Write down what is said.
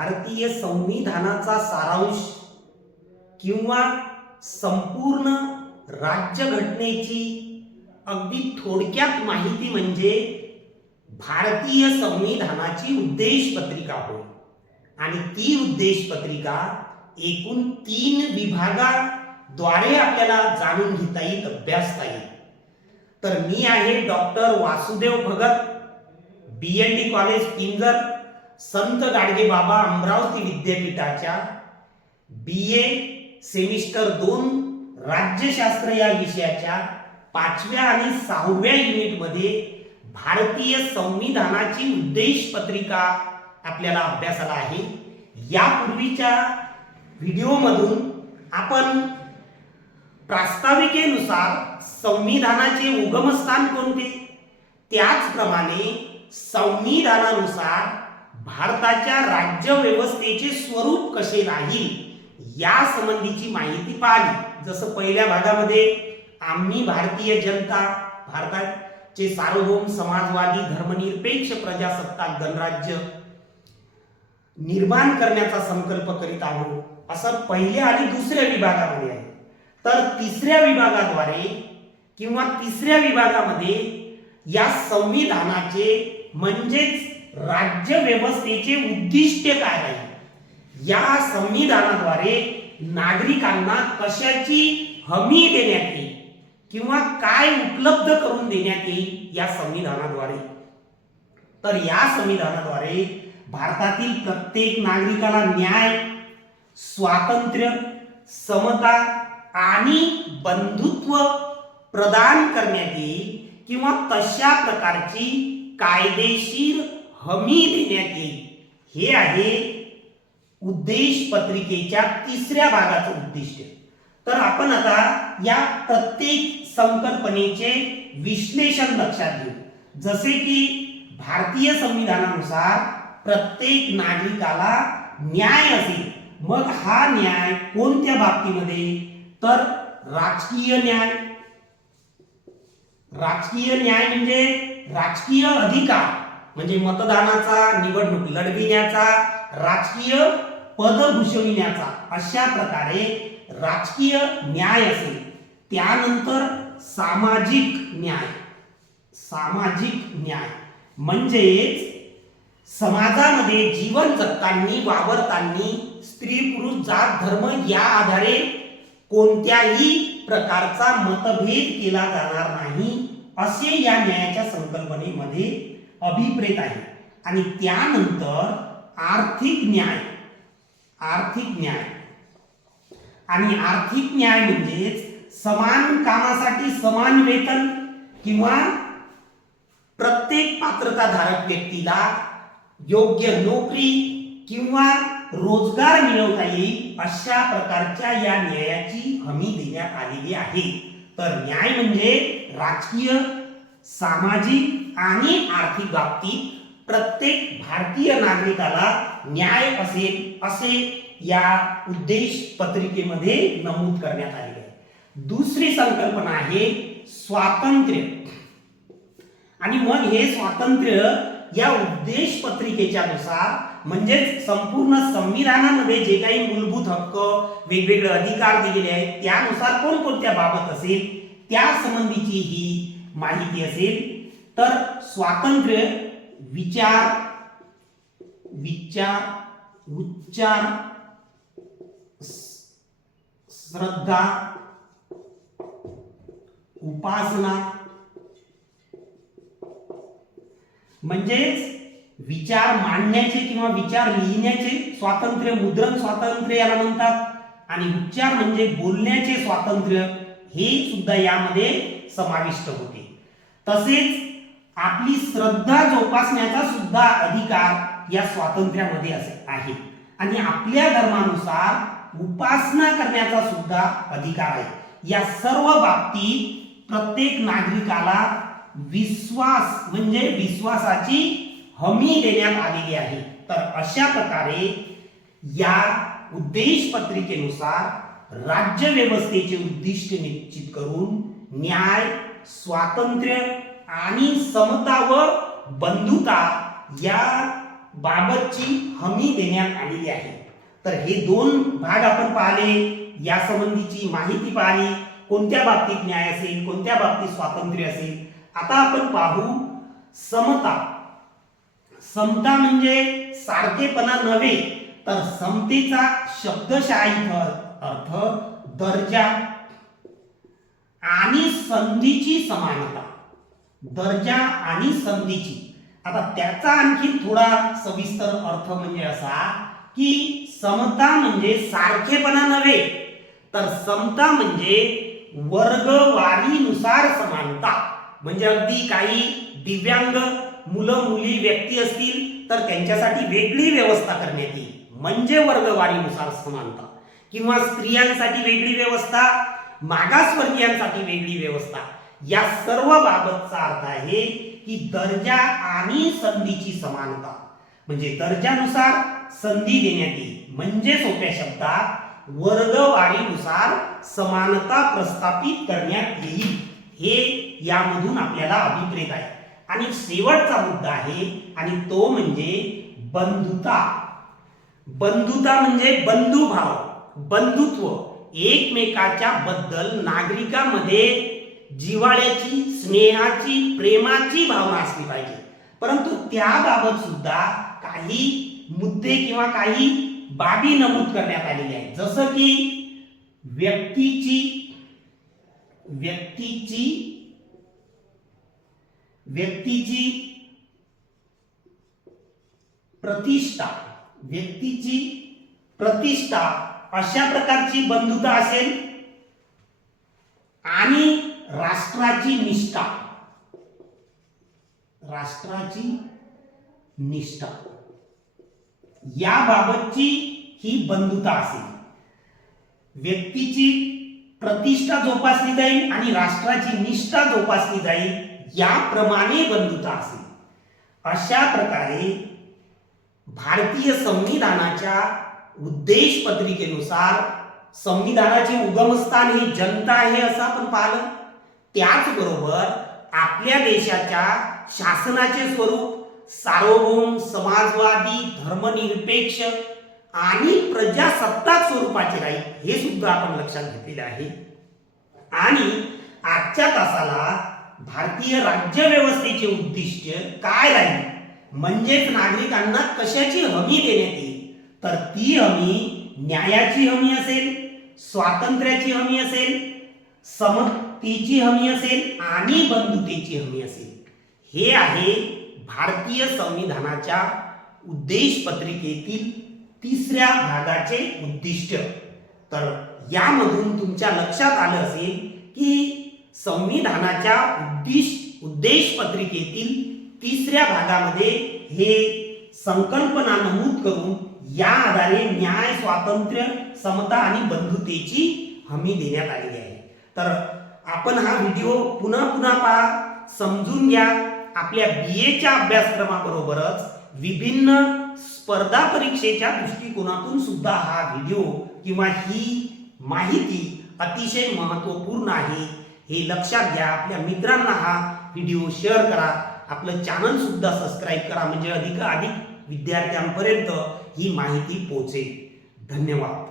भारतीय संविधानाचा सारांश किंवा संपूर्ण राज्यघटनेची अगदी थोडक्यात माहिती म्हणजे भारतीय संविधानाची उद्देश पत्रिका होय. आणि ती उद्देश पत्रिका एकूण 3 विभागाद्वारे आपल्याला जाणून घेता येईल, अभ्यासता येईल. तर मी आहे doctor Vasudev Bhagat, BND college Pinjar, Sant Gadge Baba Amravati विद्यापीठाच्या BA सेमिस्टर 2 राज्यशास्त्र या विषयाच्या 5व्या आणि 6व्या युनिटमध्ये भारतीय संविधानाची उद्देश पत्रिका आपल्याला अभ्यासाला आहे. यापूर्वीच्या व्हिडिओमधून आपण प्रास्ताविकेनुसार संविधानाचे उगमस्थान कोणते, त्याचप्रमाणे संविधानानुसार भारताच्या राज्यव्यवस्थेचे स्वरूप कसे राहील या संबंधीची माहिती पाहिली. जसं पहिल्या भागामध्ये आम्ही भारतीय जनता भारताचे सार्वभौम समाजवादी धर्मनिरपेक्ष प्रजासत्ताक गणराज्य निर्माण करण्याचा संकल्प करीत आहोत असं पहिल्या आणि दुसऱ्या विभागामध्ये आहे. तर तिसऱ्या विभागाद्वारे किंवा तिसऱ्या विभागामध्ये या संविधानाचे म्हणजेच राज्य व्यवस्थेचे उद्दिष्ट काय आहे, या संविधानाद्वारे नागरिकांना कशाची हमी देण्यात येईल किंवा काय उपलब्ध करून देण्यात येईल या संविधानाद्वारे. तर या संविधानाद्वारे भारतातील प्रत्येक नागरिकाला न्याय, स्वातंत्र्य, समता आणि बंधुत्व प्रदान करण्यात येईल किंवा तशा प्रकारची कायदेशीर हमी देण्यात येईल. हे आहे उद्देश पत्रिकेच्या तिसऱ्या भागाचं उद्दिष्ट. तर आपण आता या प्रत्येक संकल्पनेचे विश्लेषण लक्षात घेऊ. जसे की भारतीय संविधानानुसार प्रत्येक नागरिकाला न्याय असेल, मग हा न्याय कोणत्या बाबतीमध्ये, तर राजकीय न्याय. राजकीय न्याय म्हणजे राजकीय अधिकार, म्हणजे मतदानाचा, निवडणूक लढविण्याचा, राजकीय पद भूषविण्याचा, अशा प्रकारे राजकीय न्याय असेल. त्यानंतर सामाजिक न्याय. सामाजिक न्याय म्हणजेच समाजामध्ये जीवन जगताना, वावरताना स्त्री पुरुष जात धर्म या आधारे कोणत्याही प्रकारचा मतभेद केला जाणार नाही, असे या न्यायाच्या संकल्पनेमध्ये अभिप्रेत आहे. आणि त्यानंतर आर्थिक न्याय. आर्थिक न्याय आणि आर्थिक न्याय म्हणजेच समान कामासाठी समान वेतन किंवा प्रत्येक पात्रताधारक व्यक्तीला योग्य नोकरी किंवा रोजगार मिळवता येईल, अशा प्रकारच्या या न्यायाची हमी देण्यात आलेली आहे. तर न्याय म्हणजे राजकीय, सामाजिक आणि आर्थिक बाबतीत प्रत्येक भारतीय नागरिकाला न्याय असेल, असे या उद्देश पत्रिकेमध्ये नमूद करण्यात आले आहे. दुसरी संकल्पना आहे स्वातंत्र्य. आणि मग हे स्वातंत्र्य या उद्देश पत्रिकेच्या नुसार म्हणजेच संपूर्ण संविधानामध्ये जे काही मूलभूत हक्क, वेगवेगळे अधिकार दिलेले आहेत, त्यानुसार कोणकोणत्या बाबत असेल त्या संबंधीची ही माहिती असेल. तर स्वातंत्र्य विचार, उच्चार, श्रद्धा, उपासना, म्हणजेच विचार मांडण्याचे किंवा विचार लिहिण्याचे स्वातंत्र्य, मुद्रण स्वातंत्र्य याला म्हणतात. आणि उच्चार म्हणजे बोलण्याचे स्वातंत्र्य, हे सुद्धा यामध्ये समाविष्ट होते. तसेच आपली श्रद्धा जोपासण्याचा सुद्धा अधिकार या स्वातंत्र्यामध्ये आहे. आणि आपल्या धर्मानुसार उपासना करण्याचा सुद्धा अधिकार आहे. या सर्व बाबतीत प्रत्येक नागरिकाला विश्वास म्हणजे विश्वासाची हमी देण्यात आलेली आहे. तर अशा प्रकारे या उद्देश पत्रिकेनुसार राज्य व्यवस्थेचे उद्दिष्ट निश्चित करून न्याय, स्वातंत्र्य आणि समता व बंधुता या बाबतची हमी देण्यात आलेली आहे. तर हे दोन भाग आपण पाहिले, या संबंधीची माहिती पाहिली, कोणत्या बाबतीत न्याय असेल, कोणत्या बाबतीत स्वातंत्र्य असेल. आता आपण पाहू समता. समता म्हणजे सारखेपणा नव्हे, तर समतेचा शब्दशः अर्थ दर्जा आणि संधीची समानता. दर्जा आणि संधीची. आता त्याचा आणखी थोडा सविस्तर अर्थ म्हणजे असा की समता म्हणजे सारखेपणा नव्हे, तर समता म्हणजे वर्गवारीनुसार समानता. म्हणजे अगदी काही दिव्यांग मुलं मुली व्यक्ती असतील तर त्यांच्यासाठी वेगळी व्यवस्था करण्यात येईल, म्हणजे वर्गवारीनुसार समानता. किंवा स्त्रियांसाठी वेगळी व्यवस्था, मागासवर्गीयांसाठी वेगळी व्यवस्था. या सर्व बाबतचा अर्थ आहे की दर्जा आणि संधीची समानता. म्हणजे दर्जानुसार संधी देण्यात येईल, म्हणजे सोप्या शब्दात वर्गवारीनुसार समानता प्रस्थापित करण्यात येईल. हे यामधून आपल्याला अभिप्रेत आहे. आणि शेवटचा मुद्दा आहे आणि तो म्हणजे बंधुता. बंधुता म्हणजे बंधुभाव, बंधुत्व, एकमेकाच्या बद्दल नागरिकांमध्ये जिव्हाळ्याची, स्नेहाची, प्रेमाची भावना असली पाहिजे. परंतु त्याबाबत सुद्धा काही मुद्दे किंवा काही बाबी नमूद करण्यात आलेल्या आहेत. जसं की व्यक्तीची प्रतिष्ठा, व्यक्तीची प्रतिष्ठा अशा प्रकारची बंधुता असेल. आणि राष्ट्राची निष्ठा, राष्ट्राची निष्ठा याबाबतची ही बंधुता असेल. व्यक्तीची प्रतिष्ठा जोपासली जाईल आणि राष्ट्राची निष्ठा जोपासली जाईल, याप्रमाणे बंधुता असेल. अशा प्रकारे भारतीय संविधानाच्या उद्देश पत्रिकेनुसार संविधानाचे उगमस्थान ही जनता आहे असं आपण पाहिलं. त्याचबरोबर आपल्या देशाच्या शासनाचे स्वरूप सार्वभौम, समाजवादी, धर्मनिरपेक्ष आणि प्रजासत्ताक स्वरूपाचे राहील, हे सुद्धा आपण लक्षात घेतलेले आहे. आणि आजच्या तासाला भारतीय राज्यव्यवस्थेचे उद्दिष्ट काय राहील, म्हणजेच नागरिकांना कशाची हमी देण्यात येईल, तर ती हमी न्यायाची हमी असेल, स्वातंत्र्याची हमी असेल, समतेची हमी असेल आणि बंधुतेची हमी असेल. हे आहे भारतीय संविधानाच्या उद्देश पत्रिकेतील 3ऱ्या भागाचे उद्दिष्ट. तर यामधून तुमच्या लक्षात आलं असेल की संविधानाच्या उद्देश पत्रिकेतील 3ऱ्या भागामध्ये हे संकल्पना नमूद करून या आधारे न्याय, स्वातंत्र्य, समता आणि बंधुतेची हमी देण्यात आलेली आहे. तर आपण हा व्हिडिओ पुन्हा पहा, समजून घ्या. आपल्या BA अभ्यासक्रमाबरोबरच विभिन्न स्पर्धा परीक्षेच्या दृष्टिकोनातून सुद्धा हा व्हिडिओ किंवा ही माहिती अतिशय महत्त्वपूर्ण आहे, हे लक्षात घ्या. आपल्या मित्रांना हा व्हिडिओ शेअर करा. आपलं चॅनल सुद्धा सबस्क्राईब करा, म्हणजे अधिकाधिक विद्यार्थ्यांपर्यंत ही माहिती पोहोचेल. धन्यवाद.